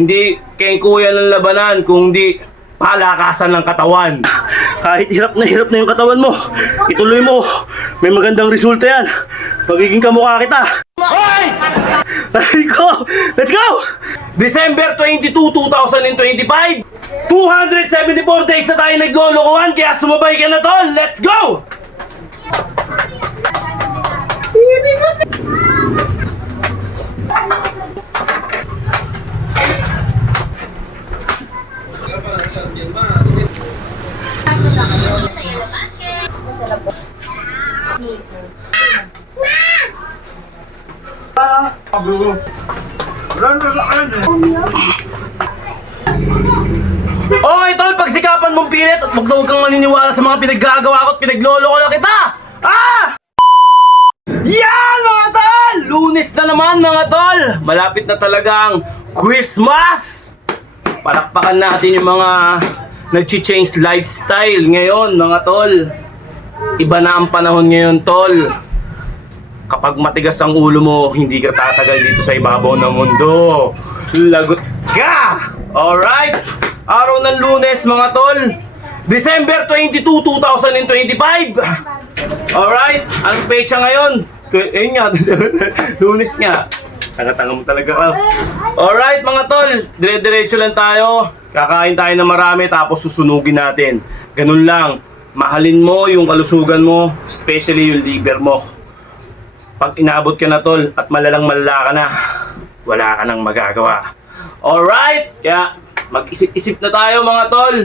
Hindi kengkuyan ng labanan, kundi palakasan ng katawan. Kahit hirap na yung katawan mo, ituloy mo. May magandang resulta yan. Magiging kamukha kita. Hoy! Let's go! December 22, 2025. 274 days na tayo naglolokohan, kaya sumabay ka na, tol. Let's go! Okay, tol, pagsikapan mong pilit at huwag kang maniniwala sa mga pinaggagawa ko at pinagloloko na kita! Yan, mga tol! Lunes na naman, mga tol! Malapit na talagang Christmas! Palakpakan natin yung mga nag-change lifestyle ngayon, mga tol. Iba na ang panahon ngayon, tol. Kapag matigas ang ulo mo, hindi ka tatagal dito sa ibabaw ng mundo. Lagot ka! Alright? Araw ng Lunes, mga tol. December 22, 2025. Alright? Anong pecha ngayon? Ayun nga, Lunes nga. Tanga-tanga mo talaga, Klaus. Alright, mga tol. Dire-diretso lang tayo. Kakain tayo ng marami, tapos susunugin natin. Ganun lang. Mahalin mo yung kalusugan mo, especially yung liver mo. Pag inabot ka na, tol, at malala ka na, wala ka nang magagawa. Alright? Kaya mag-isip-isip na tayo, mga tol.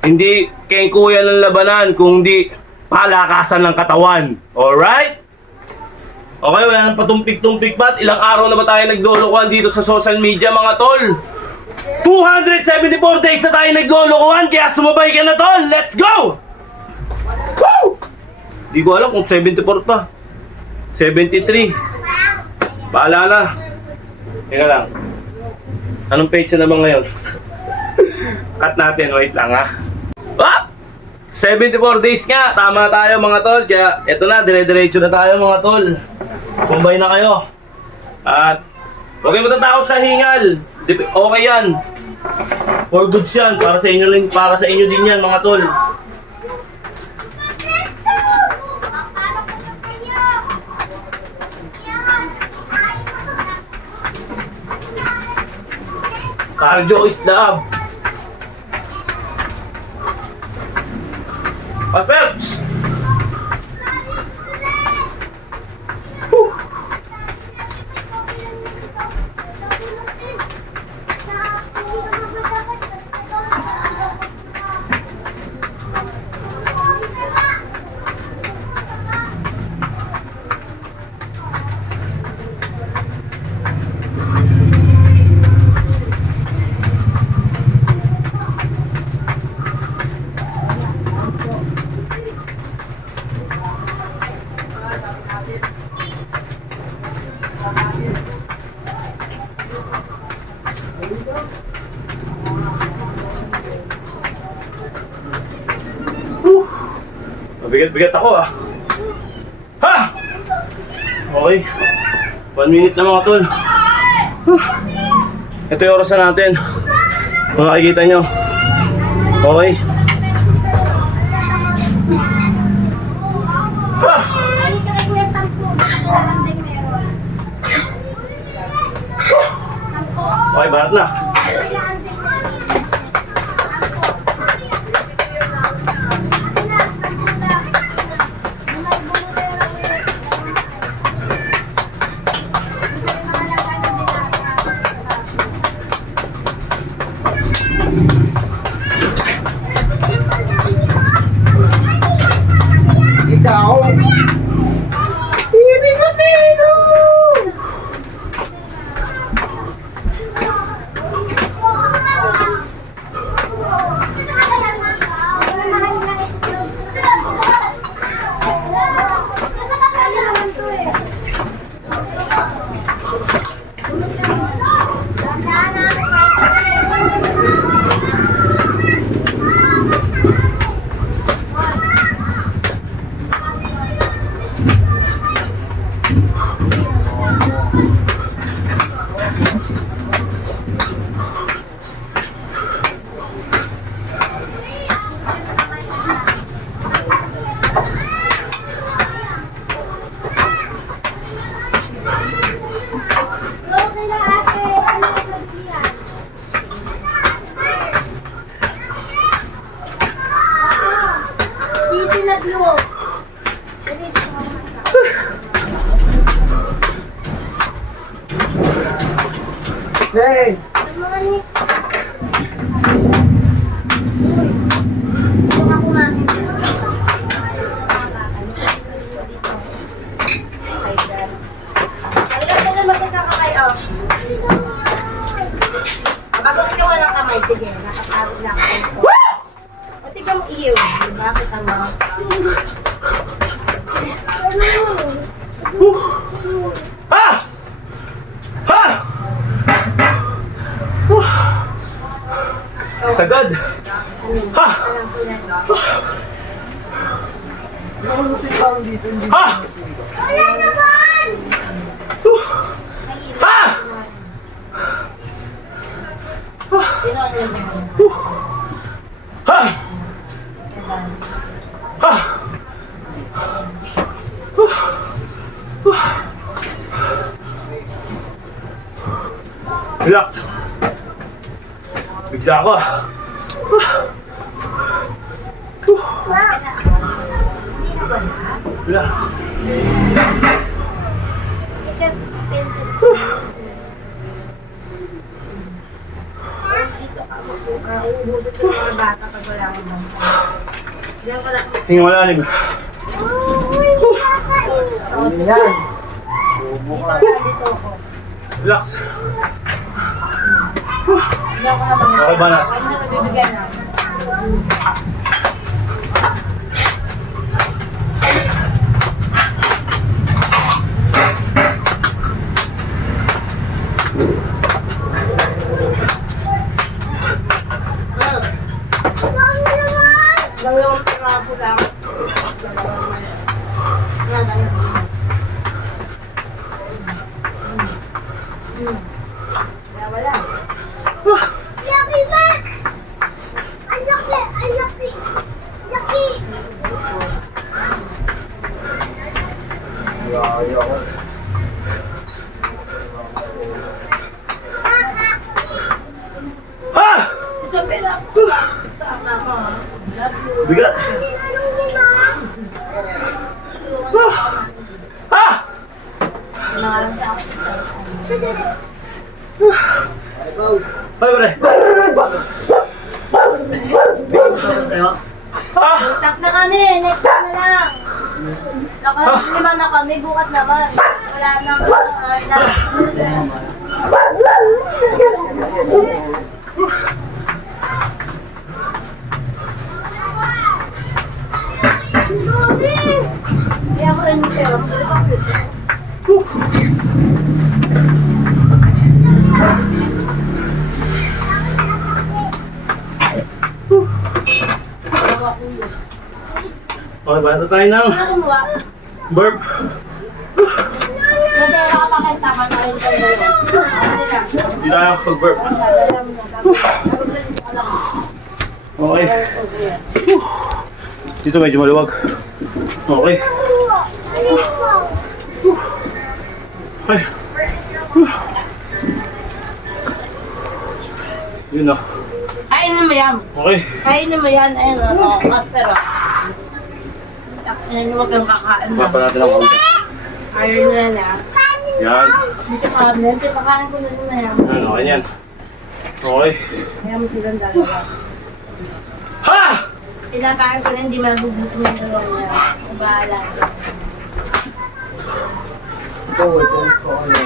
Hindi kengkuyan ng labanan, kundi palakasan ng katawan. Alright? Okay, wala nang patumpik-tumpik pa. Ilang araw na ba tayo naglolokohan dito sa social media, mga tol? 274 days na tayo naglolokohan, kaya sumabay ka na, tol. Let's go! Woo! Di ko alam kung 74 pa. 73. Bahala na. Teka lang. Anong page na naman ngayon? Cut natin. Wait lang, ha. 74 days nga. Tama tayo, mga tol. Kaya eto na. Dire-diretso na tayo, mga tol. Kumbay na kayo. At huwag kayo matatakot sa hingal. Okay yan. For goods yan. Para sa inyo, para sa inyo din yan, mga tol. Cardio is love. Pasperts! Mabigat-bigat ako, ah. Ha! Okay. 1 minute na, mga tol. Ito yung orasan natin. Kung nakikita nyo. Okay. Ha! Okay, barat na. Hey! Good morning. Uy, yung ako namin. Talaga magkasa ka kayo. Bago kasi walang kamay, sige. Nakatawag na ako. O, tignan mo iyo. Bakit ang mga? Ha! Ha! Sagad! Ha! Ha! Wala naman! Ha! Ha! Ha! Relax. Bigla ako. Wala. Because painted. Dito ako po, uubusin ko yung mga bata pag wala akong bansa. Diyan ko lang. Tingnan mo lalim. Ano yan? Dito ako. Relax. Diyan ko na mag- Okay ba na? Ano na nabibigyan namin? Dalawang trapo lang. Yan, ayun. Wala. Lucky man! Unlucky! Unlucky! Lucky! Ayaw ko. Ha! Ito pera ko. Sa anak ko. Bigat. Tinanong ni Mom! Ha! Nangalan sa ako. Ay, pre. Ha! Stop na kami. Next time na lang. Lima na kami. Bukas naman. Wala nang Kaya ako rin pero Okay, bata tayo ng ano kumuha? burp. Nadala ka pa kanta ka na rin kayo. Hindi tayo mag-burp. Okay. Dito medyo maluwag. Okay. Ay. Yun na. Kainin mo yan. Okay. Kainin mo yan. Ayun, ano, kaspero. Ayun, huwag kang kakain na. Papa natin ang kaunti. Ayaw na yan, ah. Yan. Dito ka, dito pakain ko na rin na yan. Yan, okay yan. Okay. Kaya mo silang dalawa. Ha! Pinakain ko na hindi magugutom yung dalawang niya. Ang bahala. Ito, ito ano.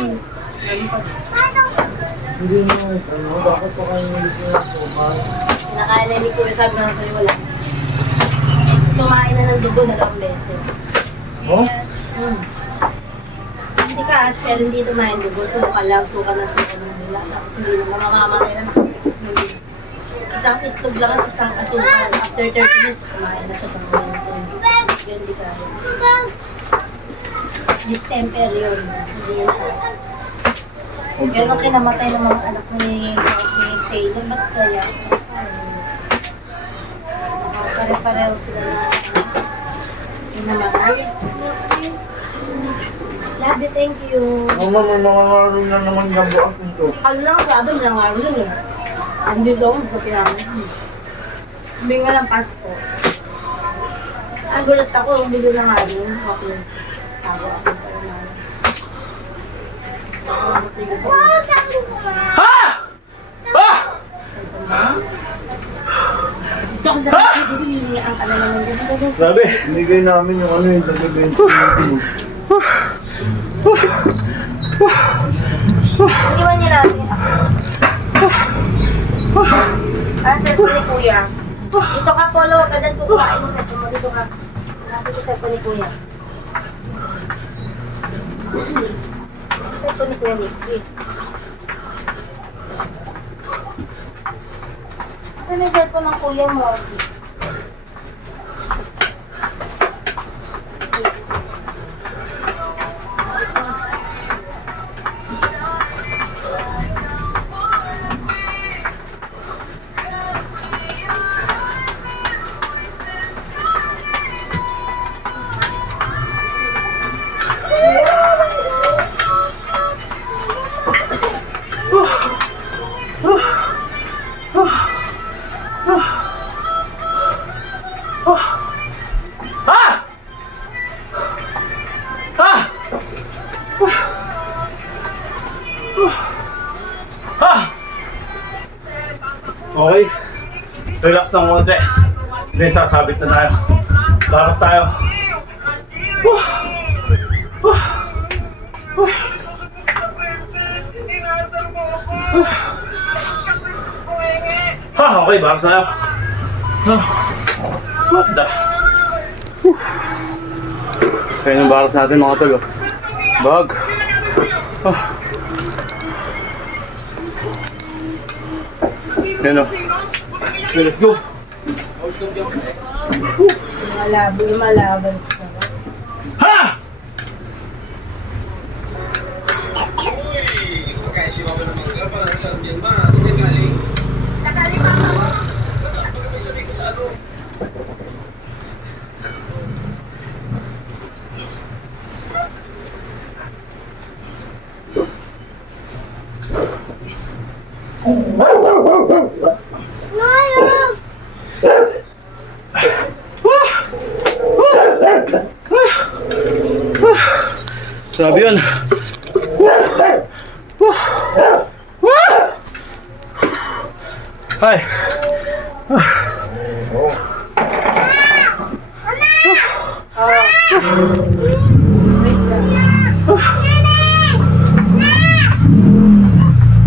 Hindi mo, ano, bakit pa kayo nilito na ito? Pinakain na ni Kuya Sag na sa'yo wala. Kumain na ng dugo 2 beses. Oh? Hindi ka as, pero hindi tumain dugo. Suka lang, suka na suka ng nila. Tapos hindi na mamamatay na isang itlog lang at isang asukal. After 30 minutes, kumain na siya sa mga yun. Hindi ka rin. Distemper yun. Hindi yun kaya. Yan ang kinamatay ng mga anak ni Taylor. Ba't kaya? Pare-pareho sila na kinamatay. Love you, thank you. Mama, may mga laro na naman yung bukas nito. Ano lang, sabi mo lang nga rin eh. Hindi daw, mas kapilangin. Sabi nga lang Pasko. Ang gulat ako, ang bilo na nga rin. Okay. Tawa ako pa rin. Ha! Grabe. Binigay namin yung ano yung taga-20. Iniwan niya natin. Cellphone ni Kuya. Dito ka, Polo. Ganun kukuhain mo sa mo. Dito ka. Dito sa cellphone ni Kuya. Cellphone ni Kuya Nixie. Saan yung cellphone ng Kuya mo? Ah! Ah! Ah! Okay. Relax ng konti. Then sasabit na tayo. Tapos tayo. Okay, bakas tayo. What the? Kaya yung baras natin mga tol. Bag. Yan o. Okay, let's go. Lumalaban sa sarap. Ha! Sabi yun. Ay.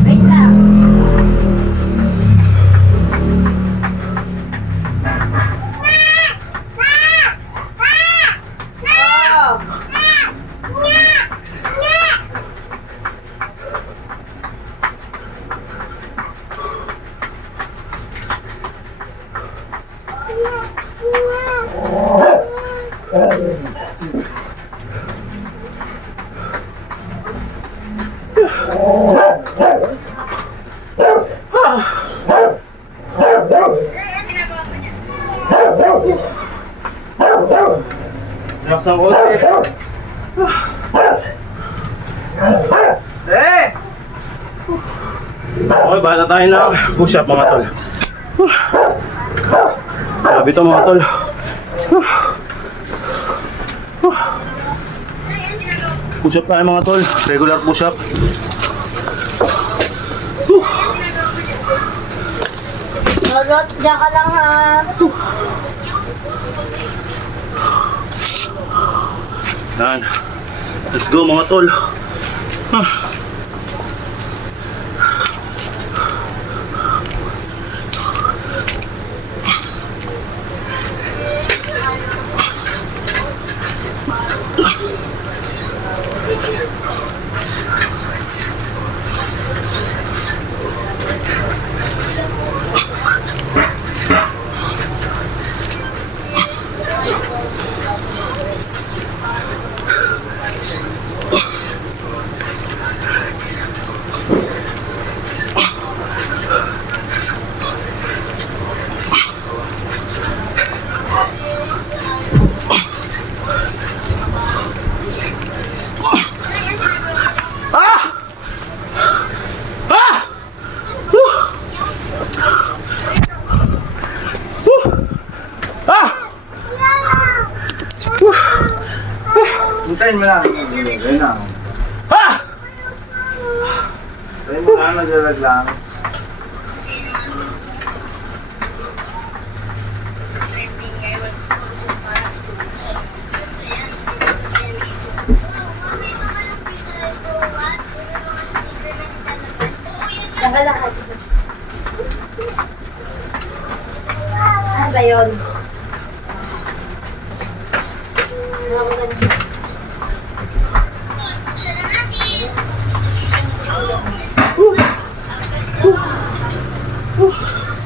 Wait lang. Relax ng konti. Okay, bahala tayo na push up mga tol. Sabi to mga tol. Push up tayo mga tol. Regular push up. Lolot, diyan ka lang ha. Yan. Let's go mga tol. Hintayin mo lang. Ayun na. Ha! Hintayin mo lang, naglalag lang. Wala kasi. Ano ba yun?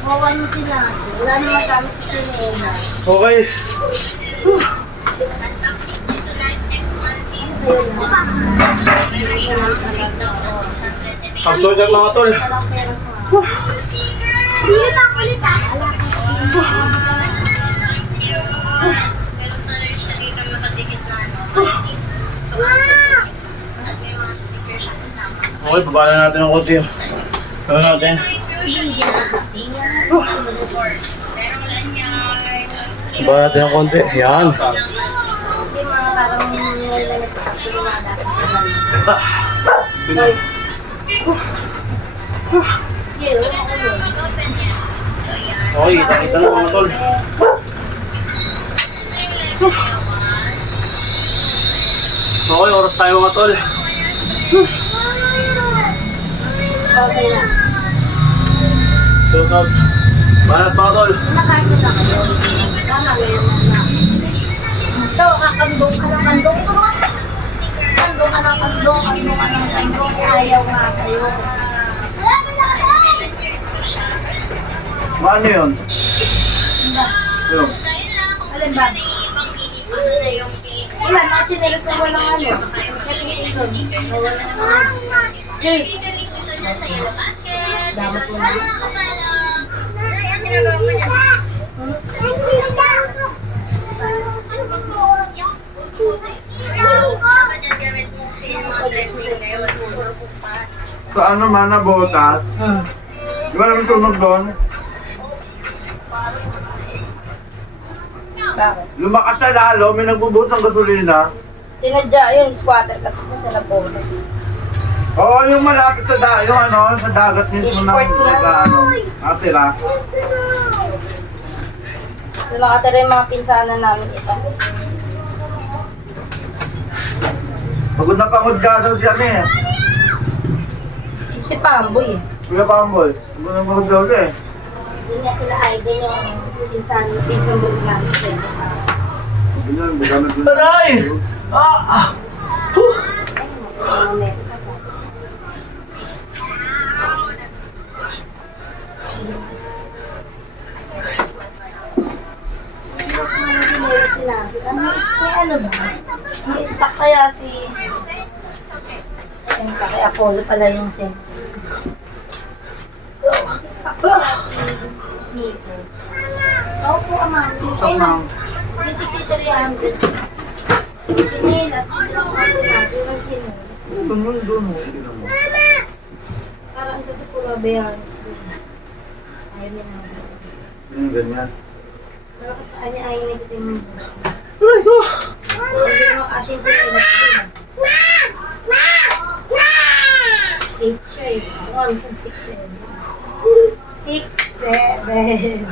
Mawan mo sila. Wala na magamit sa sinela. Okay. Ang soldier mga tol. Hindi pa kulit ah. Okay, baba na natin ang konti. Ano natin? Baba natin ang konti. Yan. Hindi mga parang nilalag ko kasi lumadapat ko lang. Ah. Okay, kita-kita na mga tol. Okay, oras tayo mga tol. Okay na. Shout out. Banat mga tol. Nakain na kayo. Tama ngayon na. Ito, kakandong ka ng kandong ko. Kandong ka ng kandong, kandong ka ng kandong. Ayaw nga sa'yo. Ano yun? Yung. Alin ba? Wala, mga chinelas na walang ano. Napitin doon. Hey! Dapat mo na. Sa ano man na botas? Di ba namin tunog doon? Bakit? Lumakas na lalo, may nagbubuhos ng gasolina. Tinadya yun, squatter kasi kung sa nabotas. Oo, yung malapit sa yung ano, sa dagat mismo ng ano, natira. Yung nakatira yung mga pinsanan namin ito. Pagod na pagod ka daw siya eh. Si Pamboy eh. Kuya Pamboy, pagod na pagod daw siya eh. Yun nga sila Aiden yung pinsang bulog namin sila. Ganyan, gamit din. Aray! Ah! Ano ba? May stock kaya si... Ayun ka, kay Apollo pala yung siya. Stock kaya si Nico. Oo po, Amanda. Ayun lang. 2300. Chinelas. Hindi ako kasi natin ng chinelas. Doon mo, doon mo. Tingnan mo. Parang kasi puro abeyanes. Ayaw niya na. Yung ganyan. Ayaw na kita yung Aray ko! hindi mo asin sa chinelas ko. Eight siya eh. 1, 6, 7. 6, 7.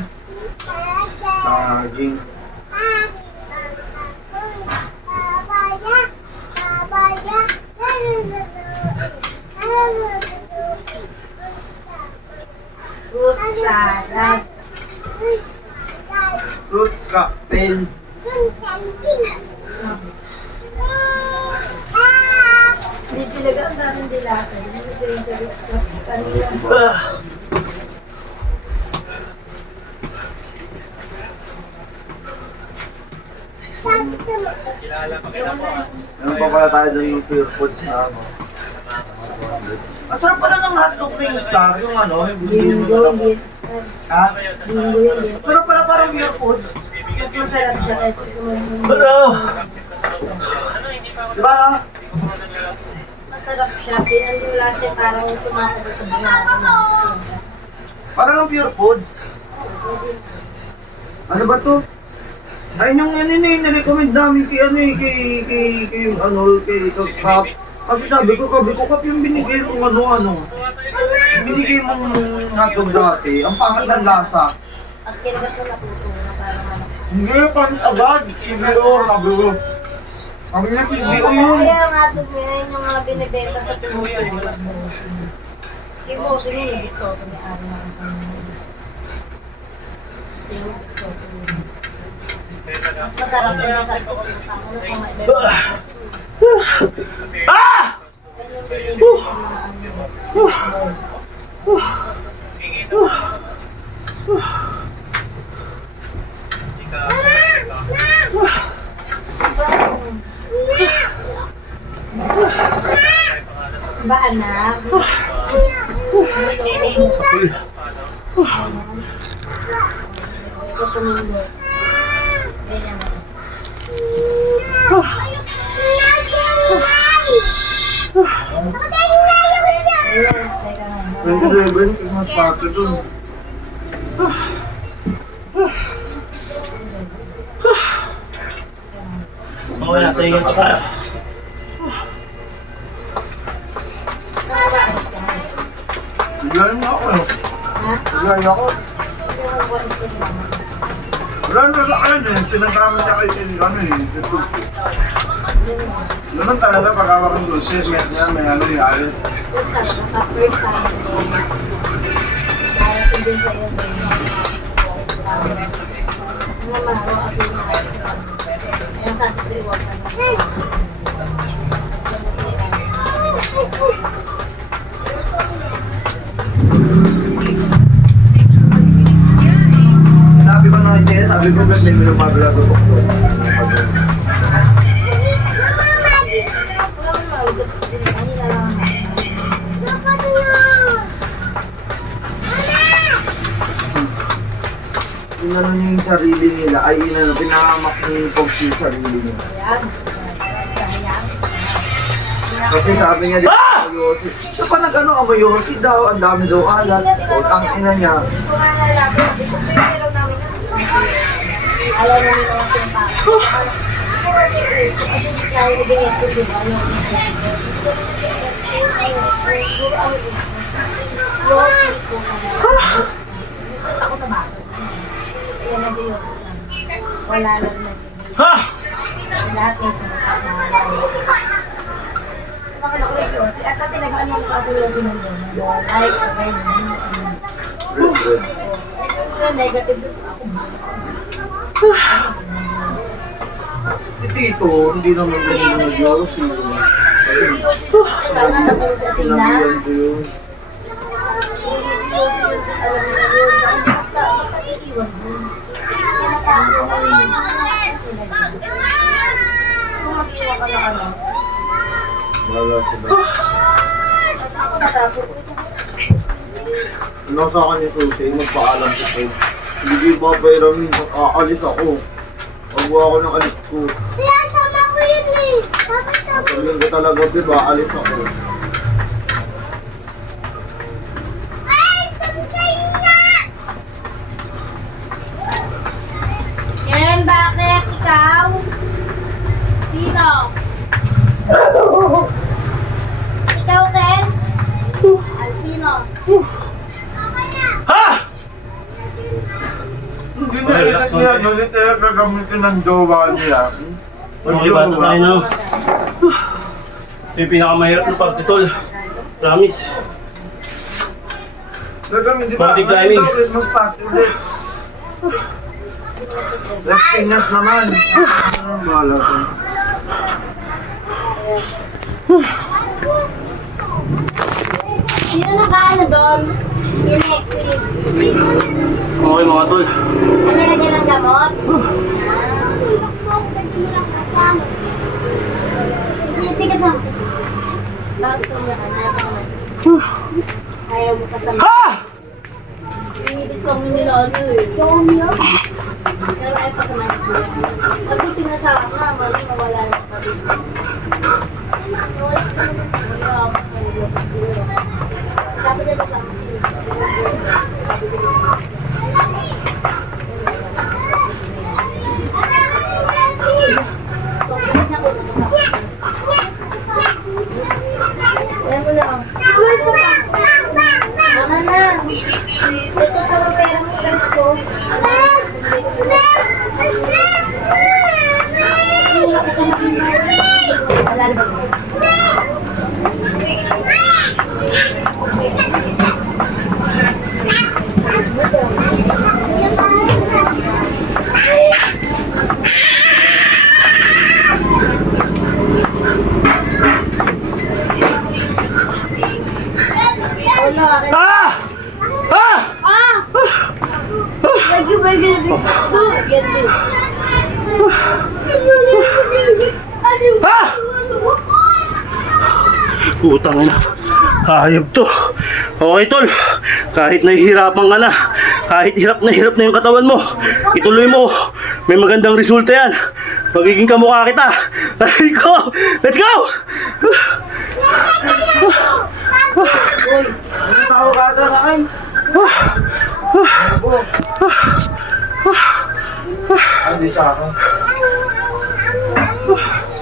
Saging. Fruit salad. Fruit cocktail. Medyo laga ang daming dilata. Medyo yung kanila. Ah! Meron pa pala tayo doon yung pure foods na ano. Ang sarap pala ng hotdog ring star, yung ano, yung Bingo, yes. Ha? Bingo yun, yes. Sarap pala parang pure foods. Mas masarap siya kasi sa mga... Ano? Di ba? Masarap siya. Pinandula siya parang tumatalo sa bunga. Parang ang pure foods. Ano ba to? Ayun yung ano na yung nirecommend namin kay ano eh, kay Kap. Kasi sabi ko, Kap yung binigay mong ano. Binigay mong hotdog dati, ang pangat ng lasa. At kinagat mo natuto na parang ano. Hindi, pangat agad. CBO, sabi ko. Sabi niya, CBO yun. Kaya nga doon yun yung mga binibenta sa pinuso. Ibo, sino yung bitsoto ni Ari na ang sino yung bitsoto niya. Mas masarap din yung sa ito. Ano kung may bebe. Ah! Yan yung binibig sa mga ba anak? Sapul. Ito tumindot. Ganyan na. Ayun, teka nga. 27, Christmas party dun. Okay, nasa iyo ito tayo. Nakakaalis ka. Bigyan mo ako. Ha? Bigyan ako. Hindi mo nag-alis ka ni mama. Wala na sa akin eh. Pinagkama niya kay ano eh. Naman talaga pagkawak ng dulces. May ano yung ayos. Yun talaga, first time ko. Darating din sa'yo, baby. Ang namaro kasi yung ayos ka sa amin. Kaya sabi ko, iwag ka na. Sabi ko na kay sabi ko ba't may lumaglago ko. Inano niya yung sarili nila, ay inano, pinahamak ni Pogs yung sarili niya. Kasi sabi niya dito, Amoyosi. Siya pa nag-ano, Amoyosi daw, ang dami daw alat. O, tang ina niya. Ayaw namin na kasi yung parang. Kasi kaya ibigay ko, di ba? Rosy ko kami. Ako sa baso. Kaya nag-iyon ko sa wala na rin nag-iyon. Ha! Lahat may sumakat na wala. Nakalakot yun. At dati nag-ano ko kasi yung sinunod. Like, negative ako. Si Tito, hindi naman ganyan nag-Yosi. Sinabihan ko yun. Wala sila. Ano sa akin ni Susi, magpaalam si Pogs. Hindi ba bayramin, aalis ako. Pagwa ako ng alis ko. Kaya sama ko yun eh. Tapos ako. Sabihin ko talaga, diba, alis ako. Ay, sabihin na! Ken, bakit? Ikaw? Sino? Ikaw, Ken? Alpino? Ha! Hindi na ilat niya, yun ito yung gagamitin ng jowa niya. Okay ba? Tayo na. Ito yung pinakamahirap na pagtitol. Promise. Gagamitin, di ba? Party climbing. Ano ito, Christmas party ulit. Las Piñas naman. Bahala ko. Sino nakaano doon? Yung exit. Okay mga tol. Ano lagyan ng gamot? Hindi ka sa bakit tumakan? Ayaw mo kasama. Ha! Pinibit ko mo nila ano eh. Pero ayaw pa sa mga. Sabi tinasama na, mali mawala na kami. Dapat niya kasama sila. Ayan mo lang. Mama na. Ito po ang pera mo, Perso. Wala na ba? Wala, akin. Ah! Ah! Ah! Lagi ba ganyan? Yan din. Ah! Putang ina. Hayop to. Okay, tol. Kahit nahihirapan ka na, kahit hirap na yung katawan mo, ituloy mo. May magandang resulta yan. Magiging kamukha kita. Aray ko! Let's go! Ano tao ka ata sa akin? Hindi sa akin.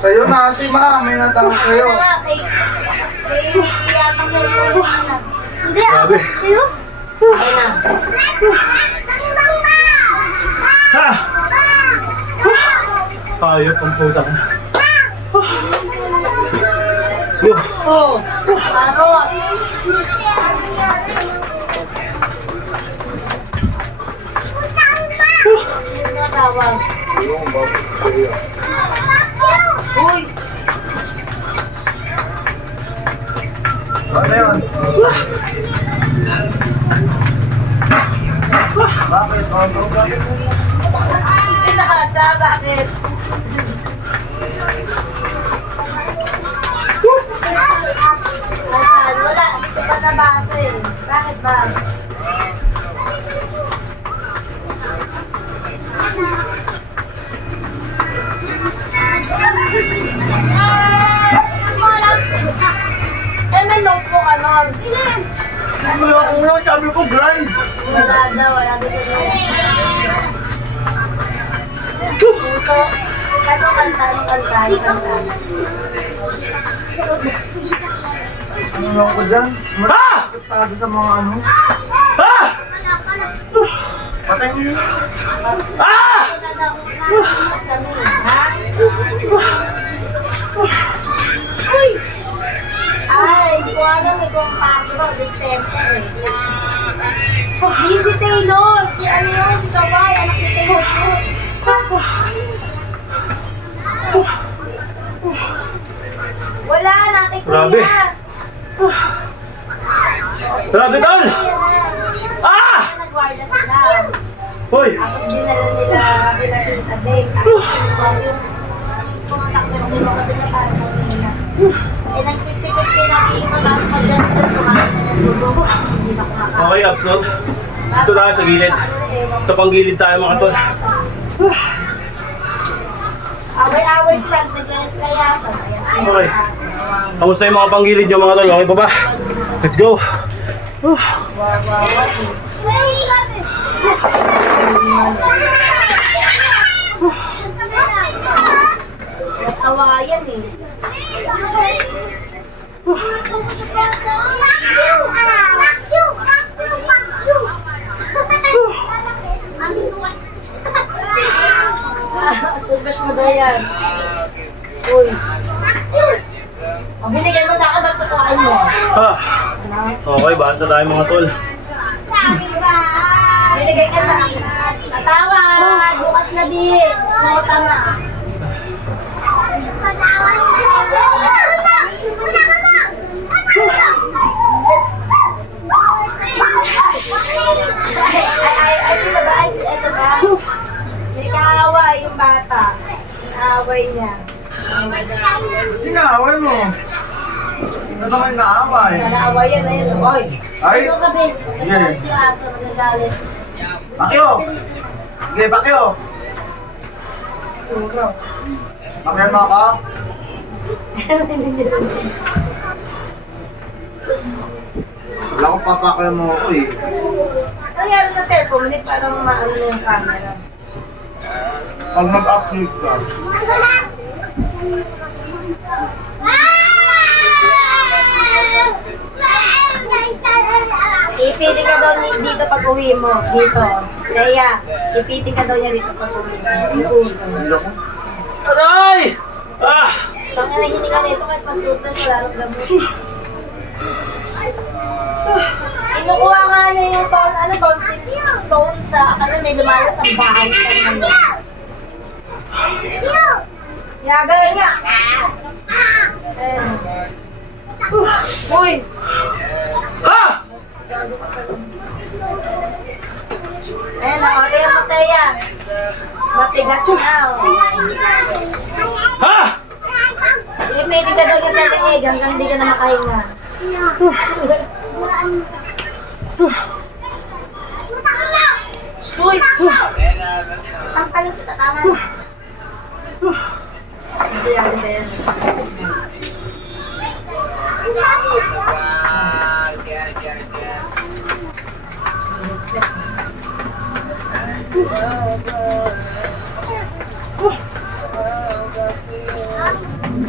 Sa'yo na kasi ma, may natawag sa'yo. Kay Nixie yata sa iyo. Hindi ako sa'yo. Ayun na. Ha! Hayop ang putang ina. Let's go. Oh. Parot. Sino na tawag? Uy. Ano yun? Bakit? Bakit? Pinakasa, bakit? Nasaan? Wala. Dito pa nabasa eh. Bakit ba? Eh, may notes mo ka nun. Ano ako nga, sabi ko grind. Wala na, wala na sa notes. Puto. Ano kanta? Ano kanta? Ano kanta? Ano lang ko dyan? Ah! Matado sa mga ano. Ah! Patay mo yun. Ah! Wala na akong nakaisip kami. Ha? Uy! Ay, hindi ko alam. May compatible distemper eh. Hindi si Taylor. Si ano yun? Si Kawai. Anak ni Taylor ko. Wala, natin ko Grabe. yan. Grabe, tol! Ah! Nagwarda sila. Hoy! Tapos dinala nila Tita Beng. Tapos yung pumuntak pero kinuha sila para mag-ina. Eh, nag-50-50 na iiwan. Tapos mag-dance doon, kumain na ng dugo. Tapos hindi na kumakain. Okay, Absol. Dito tayo sa gilid. Sa panggilid tayo mga tol. Away-away sila. Nag-layasan. Okay. Kamusta yung mga panggilid nyo mga tol? Okay pa ba? Let's go! Nag-awayan eh. Toothbrush mo daw yan. Uy. Ang binigyan mo sa akin, ba't tutukain mo? Ah! Okay, banta tayo mga tol. Binigay ka sa akin. Patawad! Bukas na di! Mota na. Ay, sino ba? Ay, ito ba? May kaaway yung bata. Kaaway niya. Inaaway mo. Ano kayo naaway? Kaaway yan, ayun. Oy! Ay! Ito ka, Ben. Sige. Yung aso, nagagalit. Bakyo! Sige, bakyo! Bakyo mo ako? Wala akong papakala mo ako eh. Nangyari sa cellphone, hindi parang maano na yung camera. Pag mag-upload ka. Ipiti ka daw dito pag uwi mo. Dito. Leia, ipiti ka daw niya dito pag uwi mo. Yung uso. Aray! Ah! Pag nanghihinga nito kahit pag-toothbrush, wala nang gamot. Inukuha nga niya yung bouncing stone sa akala may lumalas ang bahay sa kanya. Yaga niya. Uy! Ah! Ayan o, kaya mo tayo. Matigas na o. Ha? Eh, pwede ka daw sa liig hanggang di ka na makahinga. Uy! Isang palang kita, tama na. Hindi lang din.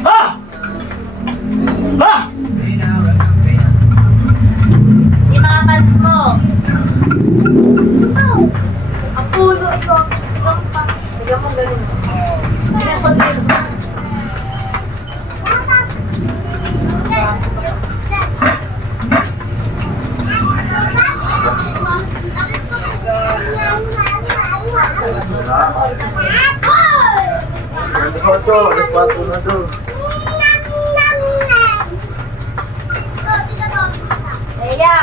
Ha? Ha? Yung mga pants mo. Ang pulo ito. Bigyan mo ganun. Bigyan mo ganun. Alas 8, alas 4 na to. Leia!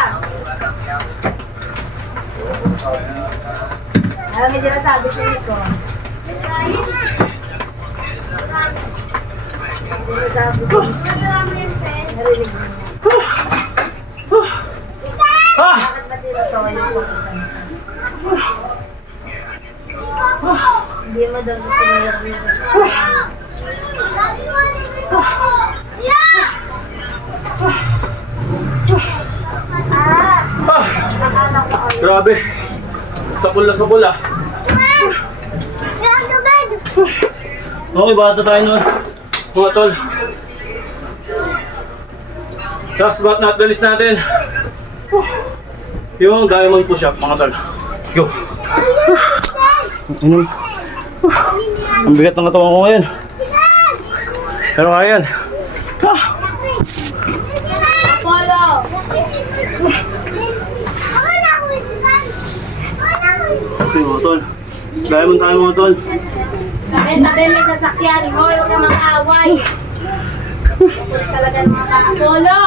Alam mo yung sinasabi sa Nico. Sinasabi sa Nico. Narinig mo. Ha? Bakit ba tinatawa yung pagkasan? Hindi mo daw tinulak niya sa Grabe. Sapul na sapul ah. Okay, bata tayo nun. Mga tol. Last but not the least natin. Yung diamond push-up, mga tol. Let's go. Ang bigat ng katawan ko ngayon. Pero kaya yan. Polo! Okay, mga tol. Diamond tayo, mga tol. Tabi may sasakyan. Hoy, huwag kang mag-away. Huwag talaga ng mga Apollo!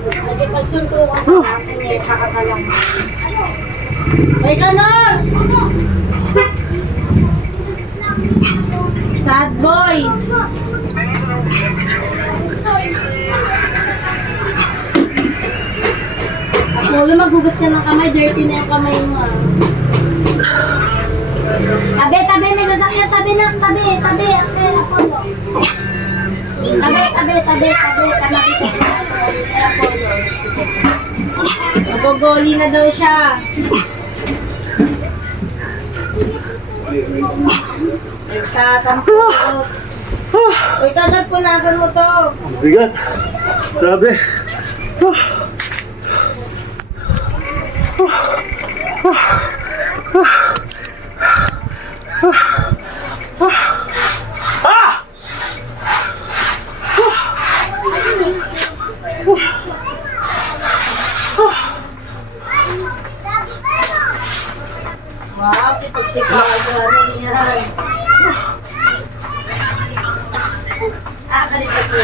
Lagi pagsuntukan ka natin niya, kakatalang. May ganun! Sad boy! Apollo, maghugas ka ng kamay. Dirty na yung kamay mo. Tabi, may sasakyan. Tabi na, tabi. Okay, Apollo. Tabi. Kanabi ko. Ay, Apollo. Magogoli na daw siya. Nagtatampot. Uy, kanag, punasan mo to. Ang bigat. Grabe. Ah! Wow, sipag-sipag. Yan. Kanita po.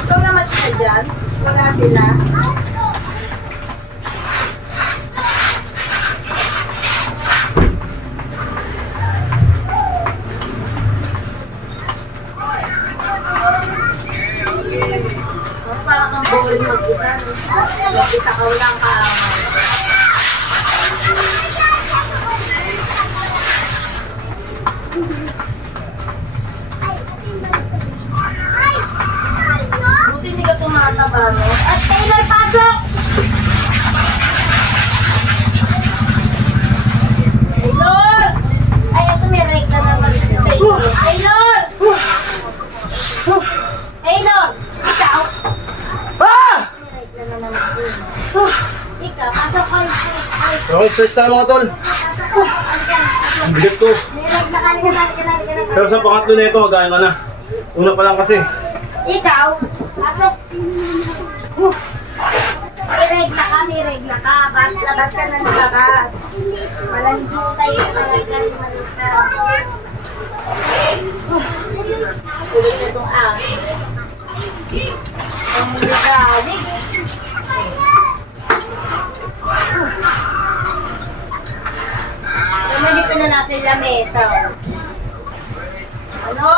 Ito naman sila dyan. Mga sila. Parang ang boring mag-isa. Mag-isa ka walang kaamay. Buti hindi ka tumataba, no? At Taylor, pasok! Taylor! Ay, ito may rake na naman si Taylor. Taylor! Taylor! Ikaw! Ah! May rake na naman si Ikaw, pasok ko. Okay, stretch tayo, mga tol. Ang bigat ko. May rake na halika. Pero sa pangatlo na ito, magaya ka na. Una pa lang kasi. Ikaw, pasok. May regla ka. Labas ka ng labas. Malanjo tayo talaga. Ulit na itong na. Ang ligalig. Tumili pa na nasa lamesa. Ano?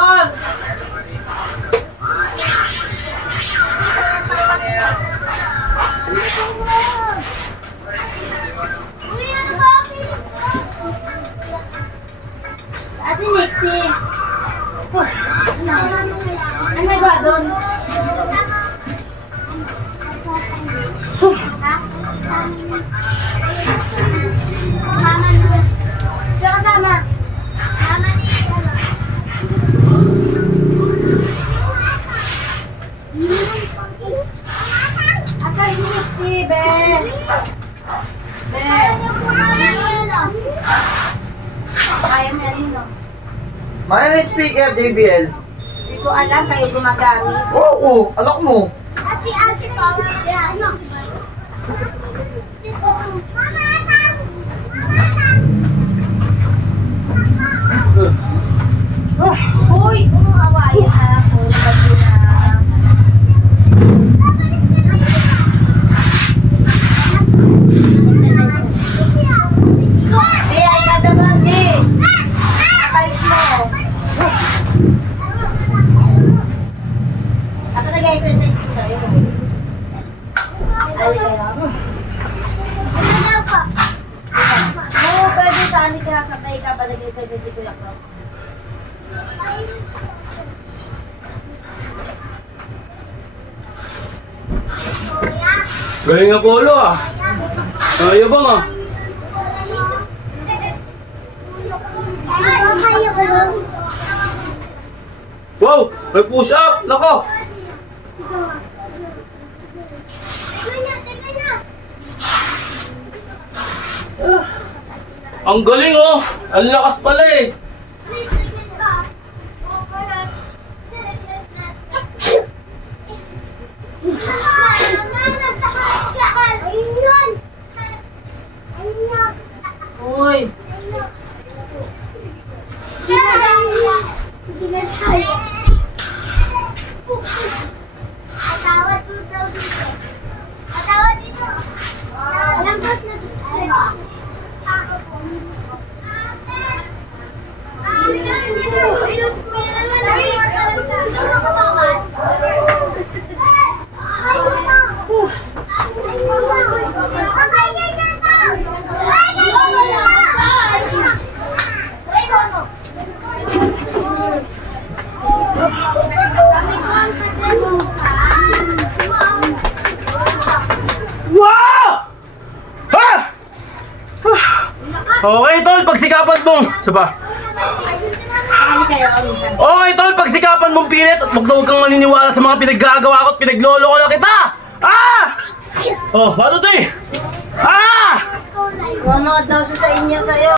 Asa Nixie? Ano nagawa doon? Mama na. Sino kasama? Mama ni ano? Asa si Nixie, Ben? Ben? Kaya mo yan, no? May speaker, JBL. Hindi ko alam kayo gumagamit. Oo, alak mo. Asi power. Yeah, ano? Uy! Awayan na ako. Pati na. Eh, ay kadabag eh. Nakalis mo. Ako nag-exercise ko sa'yo. Ay, kaya. Oo, pwede saan ka. Sabay ka pa nag-exercise si Kuya Krok. Galing Apollo ah. Kaya bang ah? Wow! May push up! Nako! Ang galing oh! Ang lakas pala eh! Uy! Atawad po daw dito. Atawad dito. Lambot na dito. Ako po. Wow! Ha! Okay tol, pagsikapan mong... Saba. Kali kayo minsan. Okay tol, pagsikapan mong pilit at huwag kang maniniwala sa mga pinaggagawa ko at pinagloloko na kita! Ah! Oh, ano to eh? Ah! Nanonood daw siya sa inyo sa'yo.